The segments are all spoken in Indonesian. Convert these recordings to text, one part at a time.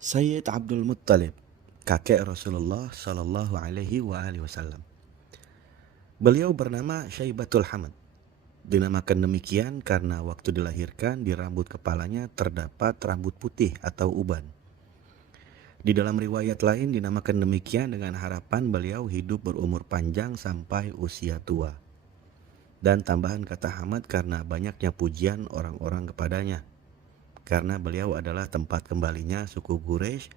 Sayyid Abdul Muttalib, kakek Rasulullah Shallallahu Alaihi Wasallam. Beliau bernama Syaibatul Hamad. Dinamakan demikian karena waktu dilahirkan di rambut kepalanya terdapat rambut putih atau uban. Di dalam riwayat lain dinamakan demikian dengan harapan beliau hidup berumur panjang sampai usia tua. Dan tambahan kata Hamad karena banyaknya pujian orang-orang kepadanya. Karena beliau adalah tempat kembalinya suku Quraisy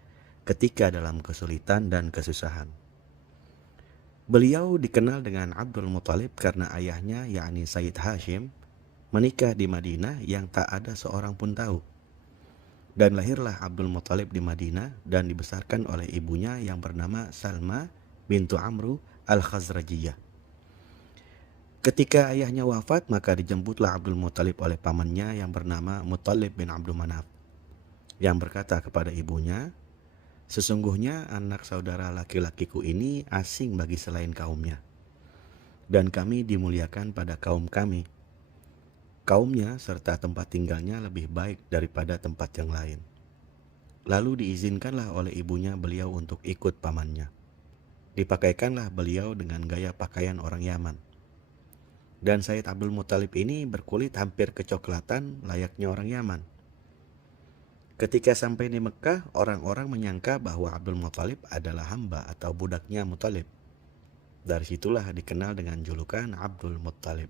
ketika dalam kesulitan dan kesusahan. Beliau dikenal dengan Abdul Muttalib karena ayahnya yakni Sayyid Hashim menikah di Madinah yang tak ada seorang pun tahu. Dan lahirlah Abdul Muttalib di Madinah dan dibesarkan oleh ibunya yang bernama Salma bintu Amru al-Khazrajiyah. Ketika ayahnya wafat, maka dijemputlah Abdul Muttalib oleh pamannya yang bernama Muttalib bin Abdul Manaf, yang berkata kepada ibunya, "Sesungguhnya anak saudara laki-lakiku ini asing bagi selain kaumnya, dan kami dimuliakan pada kaum kami. Kaumnya serta tempat tinggalnya lebih baik daripada tempat yang lain." Lalu diizinkanlah oleh ibunya beliau untuk ikut pamannya. Dipakaikanlah beliau dengan gaya pakaian orang Yaman. Dan Sayyid Abdul Muttalib ini berkulit hampir kecoklatan layaknya orang Yaman. Ketika sampai di Mekah, orang-orang menyangka bahwa Abdul Muttalib adalah hamba atau budaknya Muttalib. Dari situlah dikenal dengan julukan Abdul Muttalib,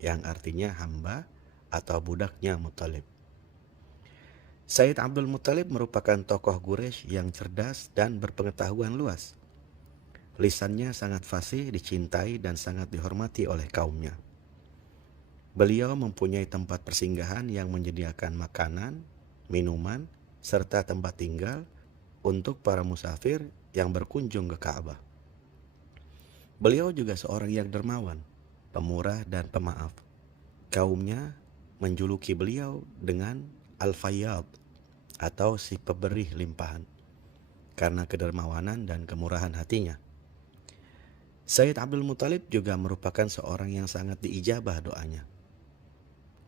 yang artinya hamba atau budaknya Muttalib. Sayyid Abdul Muttalib merupakan tokoh Quraisy yang cerdas dan berpengetahuan luas. Lisannya sangat fasih, dicintai dan sangat dihormati oleh kaumnya. Beliau mempunyai tempat persinggahan yang menyediakan makanan, minuman, serta tempat tinggal untuk para musafir yang berkunjung ke Ka'bah. Beliau juga seorang yang dermawan, pemurah dan pemaaf. Kaumnya menjuluki beliau dengan Al-Fayyad atau si pemberi limpahan karena kedermawanan dan kemurahan hatinya. Sayyid Abdul Muttalib juga merupakan seorang yang sangat diijabah doanya.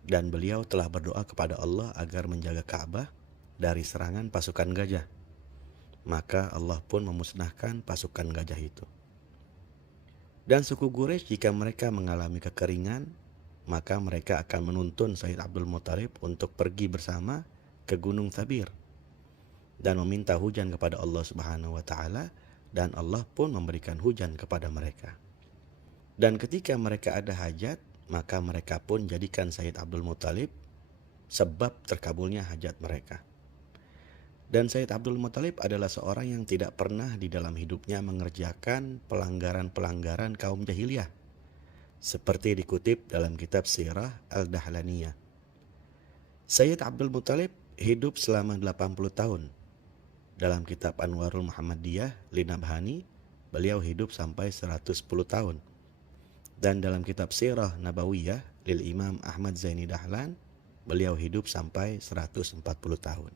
Dan beliau telah berdoa kepada Allah agar menjaga Ka'bah dari serangan pasukan gajah. Maka Allah pun memusnahkan pasukan gajah itu. Dan suku Quraisy jika mereka mengalami kekeringan, maka mereka akan menuntun Sayyid Abdul Muttalib untuk pergi bersama ke Gunung Thabir dan meminta hujan kepada Allah Subhanahu wa taala, dan Allah pun memberikan hujan kepada mereka. Dan ketika mereka ada hajat, maka mereka pun jadikan Sayyid Abdul Muttalib sebab terkabulnya hajat mereka. Dan Sayyid Abdul Muttalib adalah seorang yang tidak pernah di dalam hidupnya mengerjakan pelanggaran-pelanggaran kaum jahiliyah, seperti dikutip dalam kitab Sirah Al-Dahlaniyah. Sayyid Abdul Muttalib hidup selama 80 tahun. Dalam kitab Anwarul Muhammadiyah Linabhani, beliau hidup sampai 110 tahun. Dan dalam kitab Sirah Nabawiyah lil Imam Ahmad Zaini Dahlan, beliau hidup sampai 140 tahun.